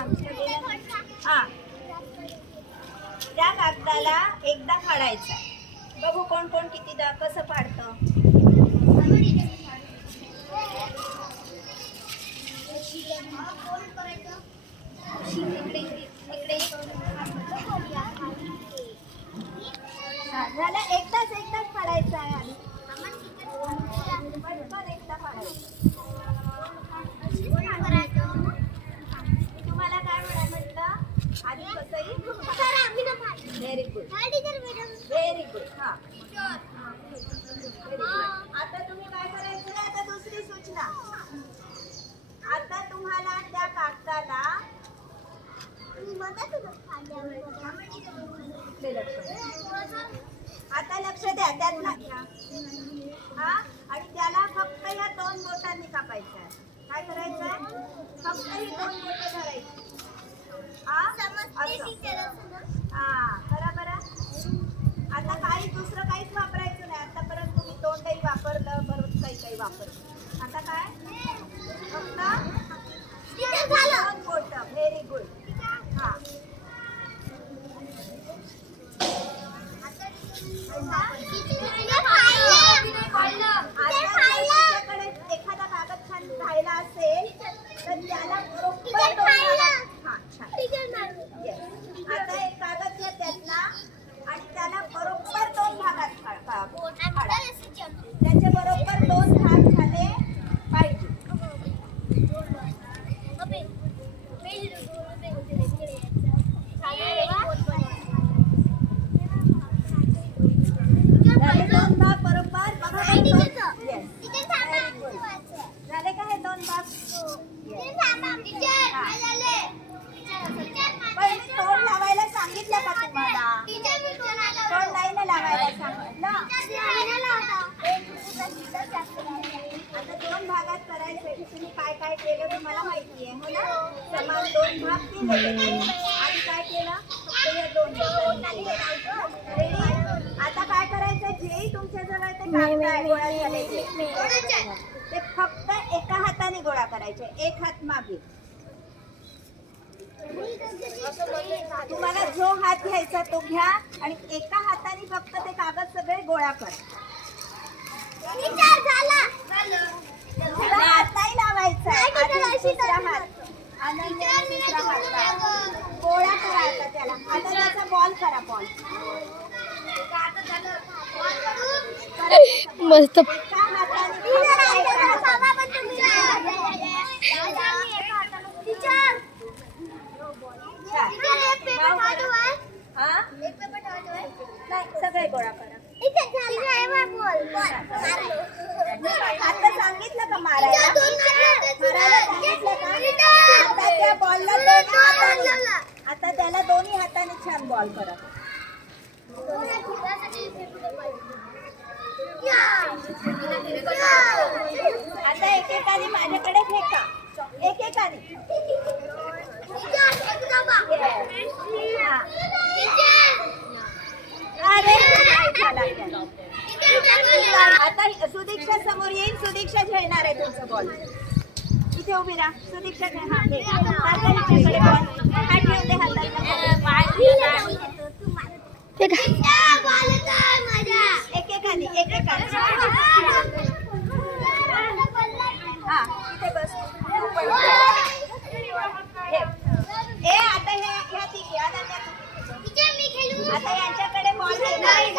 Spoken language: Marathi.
हा. त्या कागदाला एकदा फाडायचा. बघू कोण कोण कितीदा कसं फाडतं हा, झालं एकदाच एकदाच फाडायचं आहे आधी पटकन एकदा फाडायचं मी तुम्हाला काय म्हणा म्हटलं आधी कसंही व्हेरी गुड व्हेरी गुड हा. आता तुम्ही काय करायचं? आता दुसरी सूचना. आता तुम्हाला त्या कागदाला. आता लक्ष द्या त्यात हा? आणि त्याला फक्त या दोन बोटांनी कापायचं काय करायचं फक्त ही दोन बोट धरायची. हा. हा करा बरं आता काही दुसरं काहीच वापरायचं नाही आतापर्यंत तुम्ही तोंडही वापरलं बरंच काही काही वापरलं आता काय फक्त दोन बोट व्हेरी गुड हा आता जर तुमच्याकडे एखादा कागद छान राहिला असेल तर त्याला बरोबर दोन भागात- हा छान Yes. आता एक कागद घ्या त्यातला आणि त्याला बरोबर दोन भागात फा- फा- फाडा. त्याचे बरोबर दोन भाग झाले पाहिजे झाले दोन भाग बरोबर बघा बरोबर. Yes. झाले का हे दोन भाग पण मी तोंड लावायला सांगितलं का तुम्हाला तोंड नाही ना लावायला सांगितलं आता दोन भागात करायसाठी तुम्ही काय तुम्हाला माहिती आहे. हो ना समान दोन भाग. आधी काय केलं? फक्त या दोन बोटांनी केलं. Ready? आता काय करायचं? जेही तुमच्या जवळ ते गोळा झालेले ते फक्त एका हाताने गोळा करायचे. एक हात मागे. तुम्हाला जो हात घ्यायचा तो घ्या आणि एका हाताने फक्त ते कागद सगळे गोळा करा. दुसरा हात नाही लावायचा. हाताने आता त्याला दोन्ही हाताने छान बॉल करा. आता एकेकाने माझ्याकडे फेका एकेकाने. आता सुदीक्षा समोर येईल. सुदीक्षा घेणार आहे तुमचं बॉल इथे उभी राहा. सुदीक्षा हा घे. आता हिच्याकडे बॉल ठेव दे हातात हे. आता ह्या ह्या आता आता यांच्याकडे बॉल नाही.